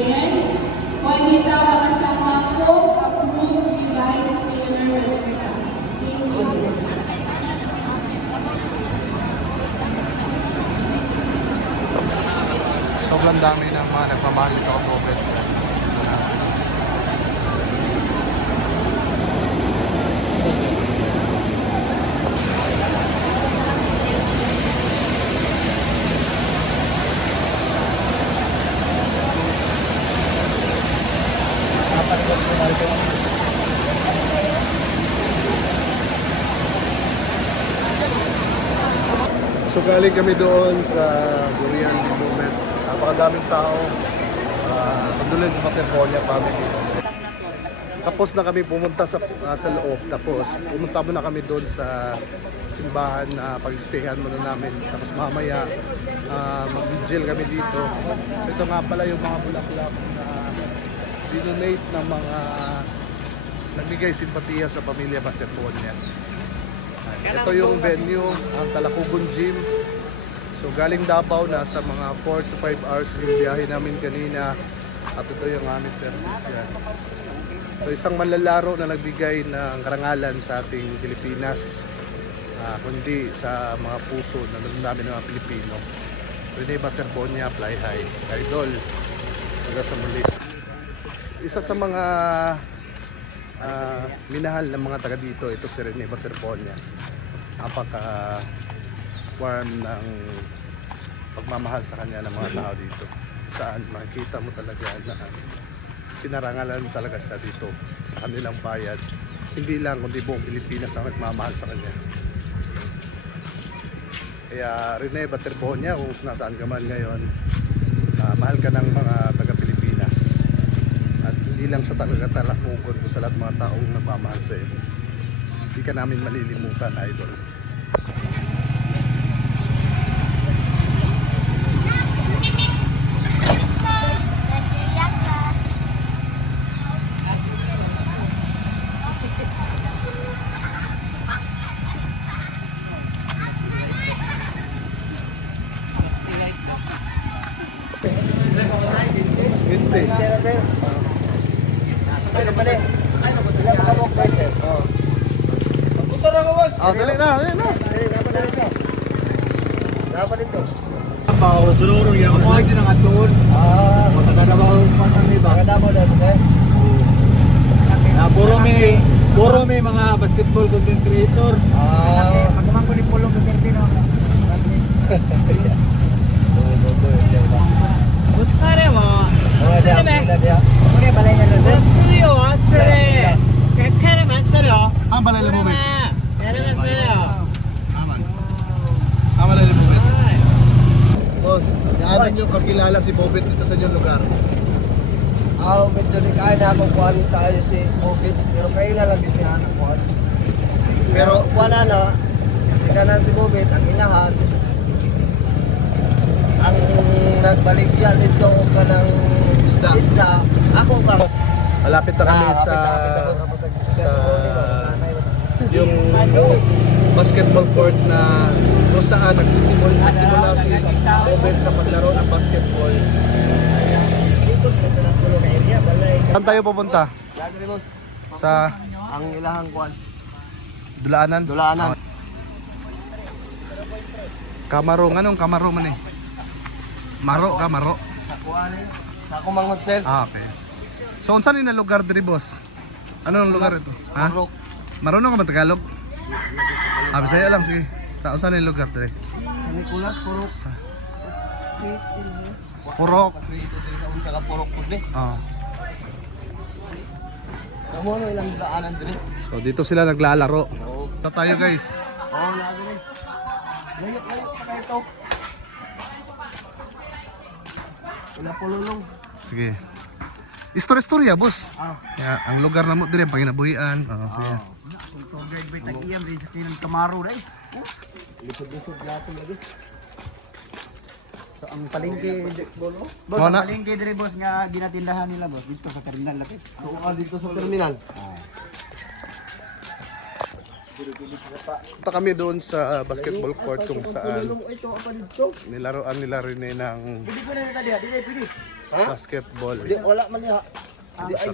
again, kung kita makasama ko, approve Vice Mayor Melissa. Thank you. Sobrang dami ng mga nagmamahal nito ang Bobet. So galing kami doon sa Durian Bobet. Napakadaming tao. Condolence sa Materponia family. Tapos na kami pumunta sa loob. Tapos pumunta muna kami doon sa simbahan na pag-stayhan muna namin. Tapos mamaya mag-vigil kami dito. Ito nga pala yung mga bulaklak na dinonate ng mga nagbigay simpatiya sa pamilya Materponia. Ito yung venue, ang Talakugon Gym. So galing Davao, nasa mga 4 to 5 hours yung biyahe namin kanina. At ito yung aming service yan. So isang manlalaro na nagbigay ng karangalan sa ating Pilipinas, kundi sa mga puso na namin ng mga Pilipino. Rene Materponia, Fly High, Idol, hanggang sa muli. Isa sa mga minahal ng mga taga dito, ito si Rene Materponia. Napaka-warm ng pagmamahal sa kanya ng mga tao dito. Saan makikita mo talaga na pinarangalan talaga siya dito sa kanilang bayan. Hindi lang kundi buong Pilipinas ang nagmamahal sa kanya. Kaya Rene Materponia, kung nasaan ka man ngayon, mahal ka ng mga taga-Pilipinas. At hindi lang sa Talakugon, kung sa lahat mga taong nagmamahal sa iyo. Hindi ka namin malilimutan, Idol. Dali na. Dapat ito. Bawo, dururo yan. Ako ay dinangatun. Matagadabaw pa ng iba. Magadabaw na ito, Puro may mga basketball content creator. Pagkamang ko ni Pulong Duterte. Butsare mo. Muna balay na rin. Butsure yo, atsure. Kakare matsaro. Ang balay na bubit. Meron matsaro. Aman. Ang balay na bubit. Boss, naanan nyo kakilala si Bobet dito sa inyong lugar. Medyo di kaya na akong kuhan tayo si Bobet. Pero kailan lang din niya anak kuhan. Pero kuhan na, di ka na si Bobet, ang inahan. Ang nagbaligyan dito o ka ng isda. Ako ka. Malapit na kami sa yung basketball court na kung saan nagsimula si Bobet sa paglaro ng basketball. Saan tayo pupunta? Dati boss, Sa ang ilahang kuhan. Dulaanan? Dulaanan. Kamaro, anong kamaro man eh? Maro. Sa kuhan eh. Sa akong mga hotel. Okay. So, unsan ni na lugar diri, boss? Ano ang lugar ito? Ha? Purok. Marunong ka ba Tagalog? Bisaya lang, sige. Sa unsan ni lugar diri? Sa Nicolas, Purok. Purok. Kasi ito din sa unsa ka Purok po din. Oh. Amo na ilang daanan din. So, dito sila naglalaro. Oo. Ito tayo, guys. Na din. Layo pa kayo to. Wala pululong. Sige. Istorya, boss. Ah. Kaya, ang lugar na mo dire panginabuhian. Sige. Graduate tag-iyam rin sa kinang Kamaro rin. Lisod-lisod lahat lagi. So ang palengke, boss, Mga ang na- palengke diri boss nga ginatindahan nila boss dito sa terminal lapit. Dito sa terminal. Punta kami doon sa basketball court kung saan Ito apa dito? nilaruan nila rin ng Pwede ko na nila diha, pwede. Ha? Basketball. Di, wala man niya. Di ay.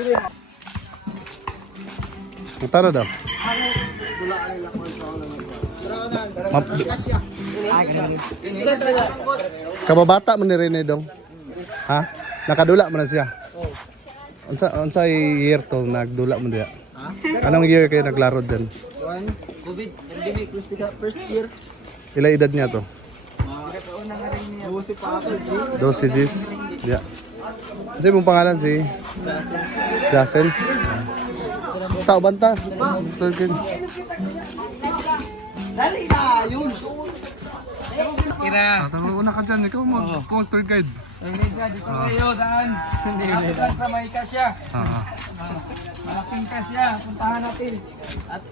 Dili. Punta na daw. Wala ay lang ko sa ulo. Kababata man ni Rene dong. Ha? Nakadula man na siya. Unsa year to nagdula mo diya? Anong year kayo naglaro din? COVID pandemic first year. Ila edad niya to? Busi pa ako. 12 Gs. Yeah. Ano mong pangalan si? Jasen. Tao banta. Turkin. Dali na yun. Ira. Una ka dyan. Ikaw mo tour guide. Dito kayo, daan. Daan sa may kasya. Malaking kasya. Puntahan natin. At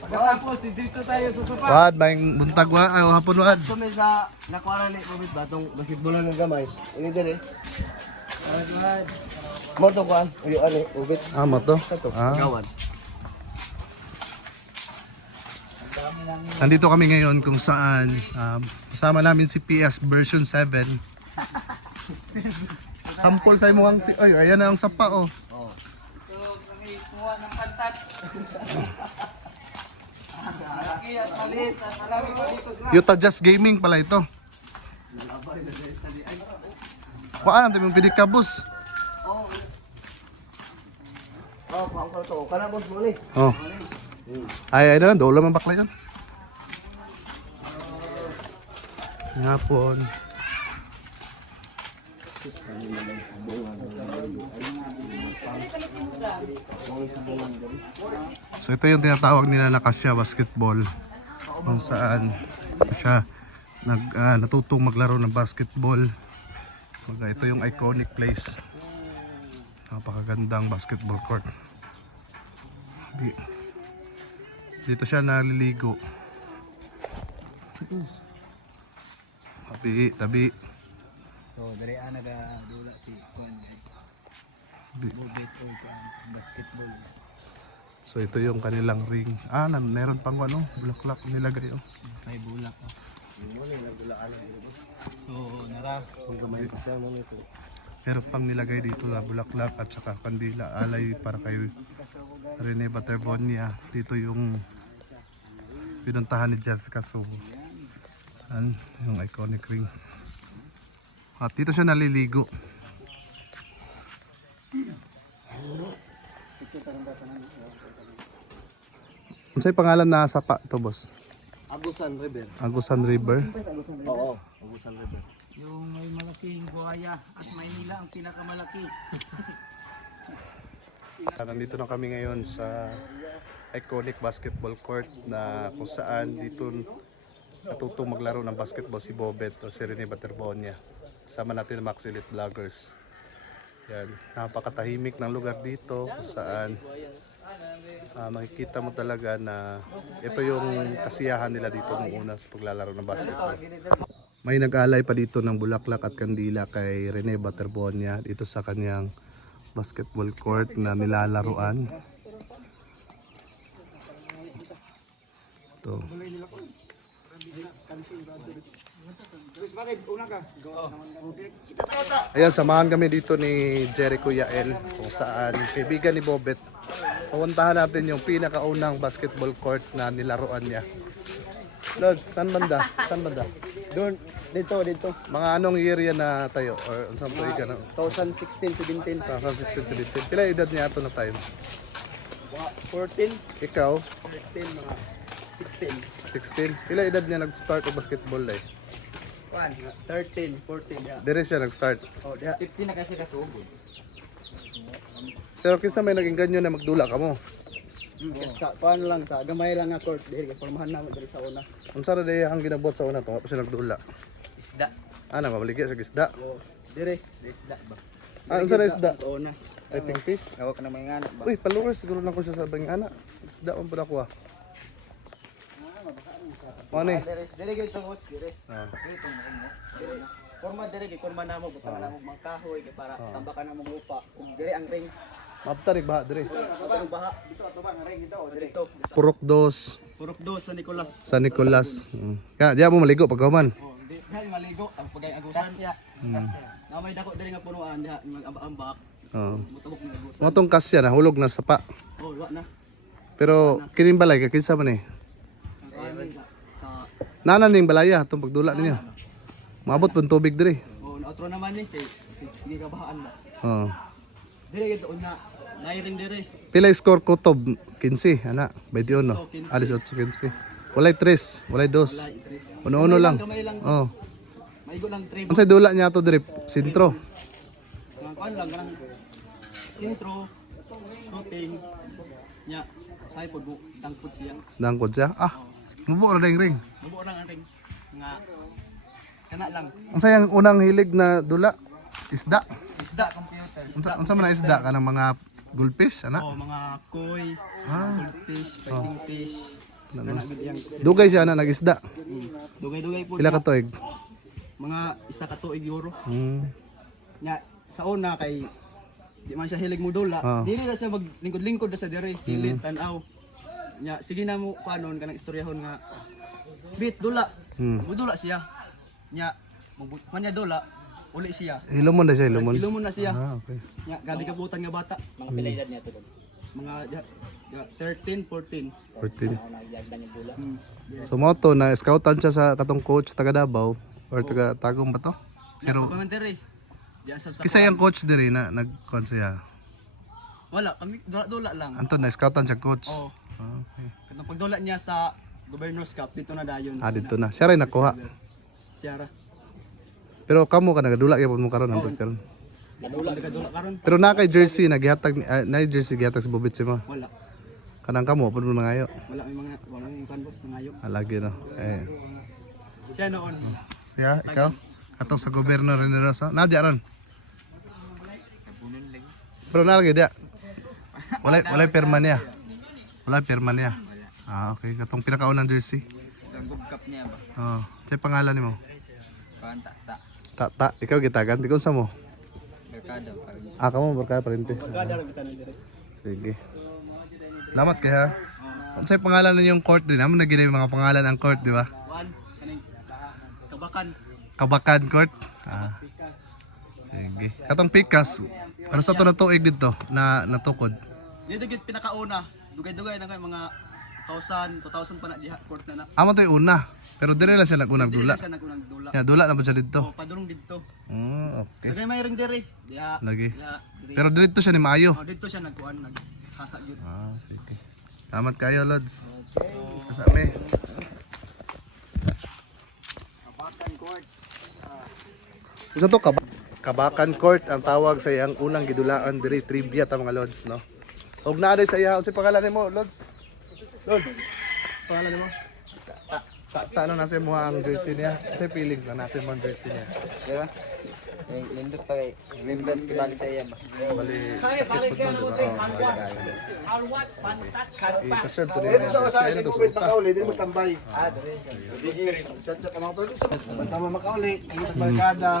pagkatapos, dito tayo sa sopa. Wad, maing buntag wa. Ay, hapon wad. Kami sa nakuha ni COVID ba tong basketball ng gamay. Ini dire. Mo to kuan. Uyo ani COVID. Ah, mo to? Ah. Gawan. Nandito kami ngayon kung saan kasama namin si PS version 7. Sample sa imo ang ay ayan na ang sapa oh. So, kami kuha ng pantat. Malaki at maliit at marami pa dito. Utah Jazz Gaming pala ito. Paano tayo mong pinikabos? Oh, pang to. Kana boss mo ni. Oh. Ay na, dolo man bakla yan. Ngapon. So ito yung tinatawag nila na Kasya Basketball kung saan siya natutong maglaro ng basketball. Ito yung iconic place. Napakagandang basketball court. Dito siya naliligo. Tabi. So, dari naga dula si Kon. Bubit o basketball. So ito yung kanilang ring. Meron pang bulaklak nilagay oh. Kay bulak. So, nara. Meron pang nilagay dito na bulaklak at saka kandila alay para kay Rene Baterbonia. Dito yung pinuntahan ni Jessica Sobo. Yung iconic ring. At dito siya naliligo. Ano pangalan na sapa to boss? Agusan River. Agusan River. Oo, Agusan River. Yung may malaking buhaya at Maynila ang pinakamalaki. Nandito na kami ngayon sa iconic basketball court na kung saan dito natutong maglaro ng basketball si Bobet o si Rene Baterbonia. Sama natin ang Max Elite Vloggers. Yan, napakatahimik ng lugar dito kung saan makikita mo talaga na ito yung kasiyahan nila dito nung una sa paglalaro ng basketball. May nag-alay pa dito ng bulaklak at kandila kay Rene Baterbonia dito sa kanyang basketball court na nilalaruan. Ito. Ayan, samahan kami dito ni Jericho Yael kung saan kaibigan ni Bobet. Pupuntahan natin yung pinakaunang basketball court na nilaruan niya. Lods, saan banda? Saan banda? Doon, dito. Mga anong year yan na tayo? Or saan po ika na? 2016, 17, 2016, 17. Pila edad niya ito na time? 14, Ikaw? 13, mga 16. 16. Pila edad niya nag-start o basketball eh? 13, 14, yeah. Dire siya nag-start. Oh, yeah. 15 na kasi kasugod. Pero kinsa may naging ganyo na magdula ka mo? Sa paano lang, sa gamay lang nga court. Dahil formahan naman dali sa una. Unsa ra day ang ginabot sa una to? Tapos siya nagdula. Isda. Mabaligya sa isda. Oh, dire. Isda ba? Unsa ra isda? Sa una. I think fish. Hawak na may anak ba? Uy, followers siguro lang ko siya sa bangana. Isda man pud ako ah. Ano eh? Dire gito host, dire. Ah. Forma dire gi forma namo butang namo mga kahoy kay para tambakan namo lupa. Ug dire ang ring. Maptarig ba dire? Ang baha dito ato ba ang ring dito dito. Purok dos Purok dos sa Nicolas. sa Nicolas. Kaya diya mo maligo pagkahuman. Oh, Diha yung maligo, ang pagay agusan. Kasya. Na may dako diri nga punuan diha yung ambak. Oo. Mutabok ng agusan. Mo tong kasya na hulog na sapa. Oh, wa na. Pero kining balay ka kinsa man eh. Ang kanin sa Nana ning balaya tong pagdula ninyo. Maabot pun tubig diri. oh, outro naman ni kay sige ka bahaan ba. Oo. Diri gid una. Nairing diri. Pila score ko to 15 ana 21 no. Alis 8 15. Walay 3, walay 2. Uno-uno lang. Kamay lang. Oh. Maigo lang tribo. Unsay dula niya to diri? Sintro. Ang kuan lang kanang intro, shooting, nya, say pod mo dangpod siya. Dangkod siya. Ah. Mubo ra ding ring. Bubo lang ang ring nga kana lang. Unsay ang unang hilig na dula? Isda. Isda. Unsa man na isda kanang mga goldfish ana? Oh, mga koi, Ah. goldfish, fighting fish. Kana gid yang Dugay siya na nagisda. dugay-dugay po. Pila ka tuig? Mga isa ka tuig euro. Hmm. Nya sa una kay di man siya hilig mo dula. Ah. Dili na siya maglingkod-lingkod na sa diri, kilid tan-aw. Nya sige na mo kanon kanang istoryahon nga bit dula. Mudula siya. Nya man niya dula, uli siya. Hilomon na siya, hilomon. Ilumon na siya. Ah, okay. Nya grabe kabutan nga bata. Mga pila edad niya to. Mga 13, 14. 14. Nagyagdan yung bula. So mo to na scoutan siya sa katong coach taga Davao or taga Tagum ba to? Zero. Pagkommentary. Diyan sa Kisa yung coach diri na nag-con siya. wala kami dula lang. Anton na scoutan siya coach. Oh, Ah, okay. katong pagdula niya sa Governor's Cup dito na dayon. Ah, dito na. Siya rin nakuha. Siya ra. Pero kamo ka nagadula gyapon mo karon antod karon. Nadula karon. Pero na kay jersey nagihatag na jersey gihatag sa bubit si mo. Wala. Kanang kamo pud mo nangayo. Wala may mga wala may kanbos nangayo. Alagi no. Eh. Siya noon. Siya ikaw katong sa gobyerno rin na sa. Nadya ron. Pero nalagi dia. Walay perma niya. Walay perma niya. Ah, okay. Katong pinakaunang jersey. Ang good cup niya ba? Oh, say pangalan nimo. Kanta, ta. Ta, ikaw gitagan. Di ko sa mo. Merkado. Ah, kamo barkada parente. Kada ra bitan dire. Sige. Salamat kay ha. Kung sa'yo pangalan na yung court din, naman naging yung mga pangalan ng court, di ba? One kaning Kabakan. Kabakan court. Ah. Sige. Katong Pikas, ano sa to na tuig dito na natukod? Dito gid pinakauna. Dugay-dugay na kay mga 2000 pa na diha court na na. Amo to yung una. Pero dire lang siya nag-unang Dili dula. na siya nagunang dula. Ya, dula na po siya dito. Oh, padulong dito. Okay. Lagay may ring dire. Diha. Lagi. Diha. Dire. Pero dito siya ni Maayo. Oh, dito siya nagkuan naghasa gyud. Ah, sige. Salamat kayo, Lods. Kasami. Isa to Kabakan Court ang tawag sa iyang unang gidulaan diri trivia ta mga Lods, no. Og naa sa iya unsa pangalan nimo, Lods? Lods. Pangalan nimo? Ano nasa mo ang jersey niya? Sa feelings na nasa mo ang jersey niya. Diba? Lindot pa kay remembrance balik sa iya ba? Bali sakit po nun, diba? Oo, bali i-preserve to niya. Ito sa jersey, ano to, suta. Hindi mo tambay. Tama makauli, ang barkada.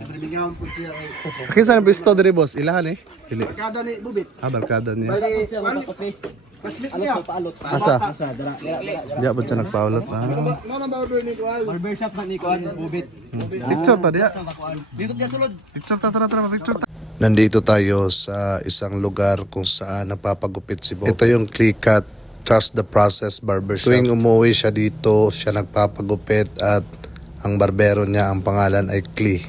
Siyempre bigyan po siya kay Kinsa na bisto diri boss? Ilahan eh. Dili. barkada ni Bubit. Ah, barkada niya. Bali, paslit niya. Asa? Diya po siya nagpaulot. Ah. Mga barber ni Kuan. Barbershop na ni kuan Bubit. Picture ta diya. Dito diya sulod. Picture ta, tara, picture ta. Nandito tayo sa isang lugar kung saan nagpapagupit si Bob. Ito yung Click-Cut Trust the Process Barbershop. Tuwing umuwi siya dito, siya nagpapagupit at ang barbero niya, ang pangalan ay Klee.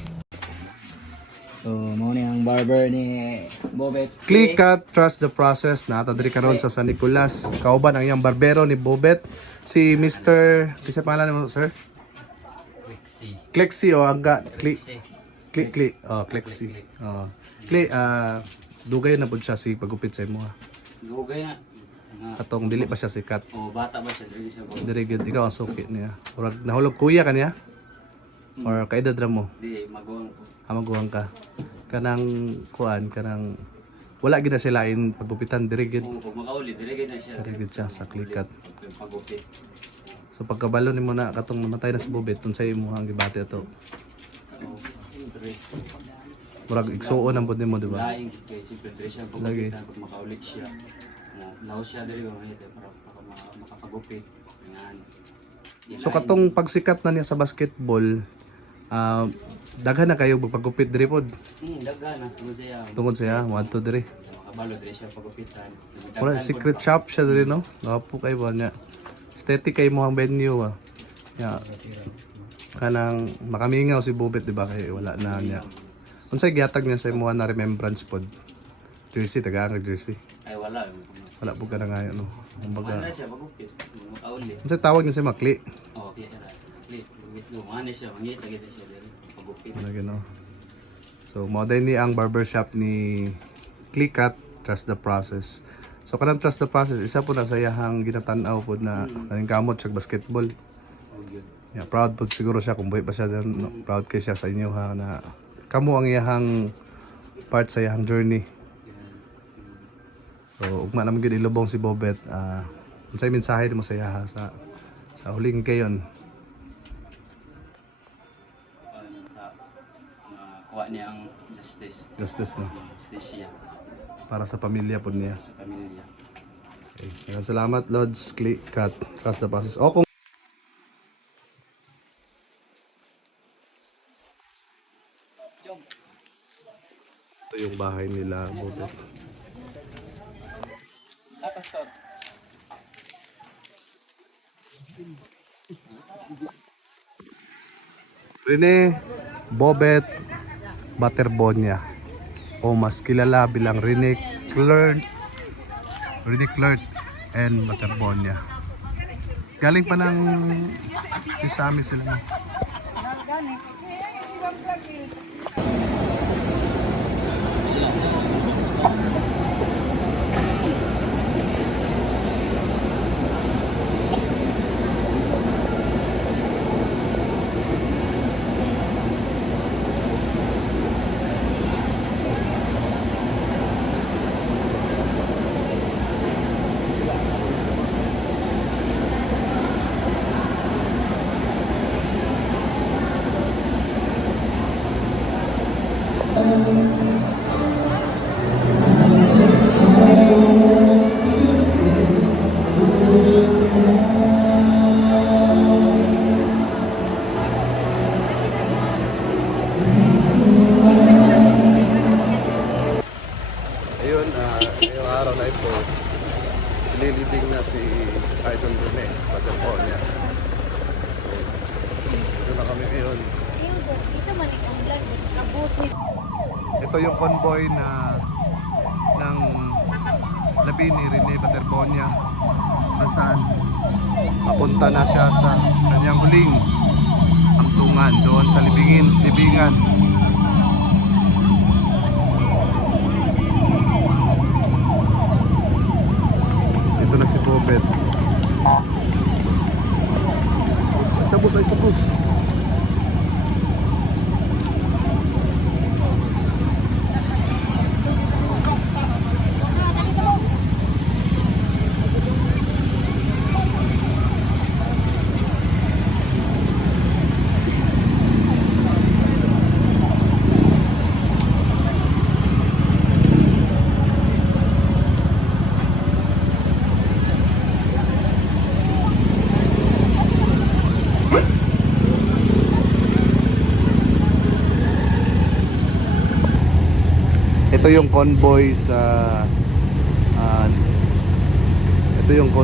So, muna ang barber ni Bobet. Click cut, trust the process. Natadri karon sa San Nicolas. Kauban ang iyang barbero ni Bobet. Si Mr. Isa pangalan mo, sir? Klexi o Angga? Kli. Oh, Klexi. Oh. Kli, dugay na po siya si pagupit sa imo. Lugay na. Atong dili pa siya sikat. O, bata ba siya? Dili siya po. Diri gyud ikaw ang suki niya. Murag nahulog kuya kaniya? Or kaedad ra mo? Di, maguwang po. Amaguang ka. Kanang kuan, kanang wala gid na sila in pagupitan diri gyud. Kung makauli, diligay na siya. Diri gyud siya sa klikat. Pagupit. So pagkabalo nimo na katong namatay na si Bobet unsay imo ang gibati ato. Murag igsuon ang pud nimo, di ba? Laing kay siyempre diri siya Lagi. pagupit pag makaulit siya. Laos siya diri ba mahit para makapagupit. Ganyan. So katong pagsikat na niya sa basketball, Daghan na kayo magpagupit diri pod. Daga na. Ano siya? Tungod siya, wadto diri. Makabalo diri siya pagupitan. Wala, secret shop siya diri no. Gapo kay ba niya. Aesthetic kay mo ang venue ah. Ya. Kanang makamingaw si Bobet di ba kay wala na niya. Unsay gihatag niya sa imo na remembrance pod? Jersey tagaan nga jersey. Ay wala. Wala po ka na ngayon no. Kumbaga. Ano siya pagupit? Mga kauli. Unsay tawag niya si Makli? Oh, okay ra. Clip. Ano siya? Mangita gid siya diri. Pagupit. Ano gino. So mo ni ang barbershop ni Clicat, Trust the Process. So kanang Trust the Process, isa po na sayahang ginatan-aw po na kaning kamot sa basketball. Yeah, proud po siguro siya kung buhay pa siya din, no? Proud kay siya sa inyo ha na kamo ang iyahang part sa iyahang journey. So ugma naman gyud ilubong si Bobet. Unsay mensahe mo sa iya ha, sa huling kayon? Kuha niya ang justice. Justice no. Justice siya Para sa pamilya po niya. sa pamilya. Okay. Salamat Lods, Clicat, Trust the Process. O kung ito yung bahay nila, Bobet. Rene Bobet Baterbonia o mas kilala bilang Rene Clert and Baterbonia. Galing pa ng Sesame sila. Ayun, ngayong araw na ito, nililibing na si Idol Rene Baterbonia. Ito na kami ngayon. Ito yung convoy na ng labi ni Rene Baterbonia na saan papunta na siya sa kanyang huling angtungan doon sa libingan. Ito na si Bobet. Isa bus. Ito yung convoy sa ito yung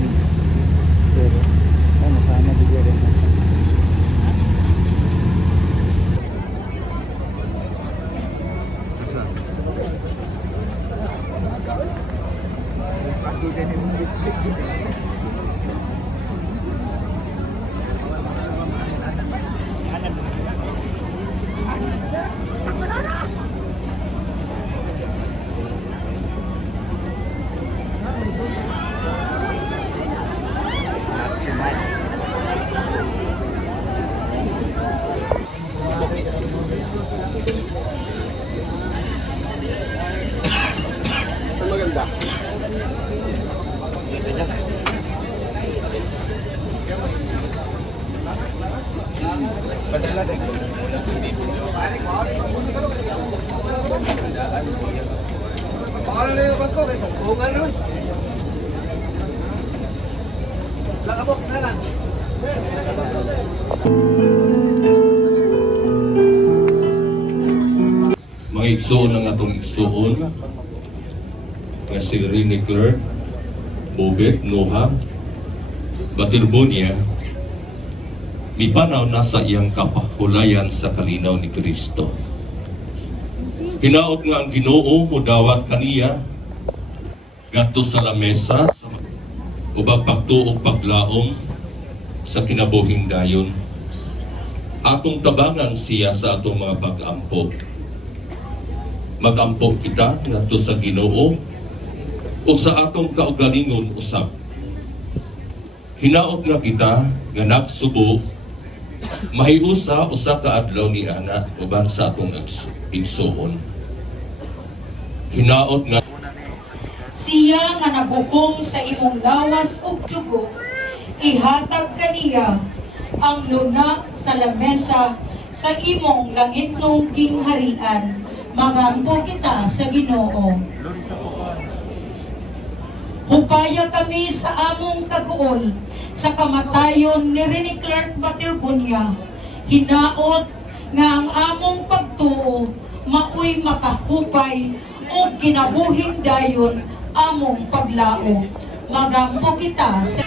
igsuon ang atong igsuon nga si Rene Clark, Bobet, Noha, Batirbonia, mipanaw na sa iyang kapahulayan sa kalinaw ni Kristo. Hinaot nga ang Ginoo mo dawat kaniya gadto sa lamesa ubang pagtuog paglaom sa kinabuhing dayon. Atong tabangan siya sa atong mga pag-ampo. Mag-ampo kita ngadto sa Ginoo o sa atong kaugalingon usab. Hinaot nga kita nga nagsubo mahiusa usa ka adlaw ni ana uban sa atong igsuon. Hinaot nga siya nga nabuhong sa imong lawas ug dugo, ihatag kaniya ang luna sa lamesa sa imong langitnong gingharian. Magampo kita sa Ginoo. Hupaya kami sa among kaguol sa kamatayon ni Rene Clark Batirbonia. Hinaot nga ang among pagtuo maoy makahupay o kinabuhing dayon among paglao. Magampo kita sa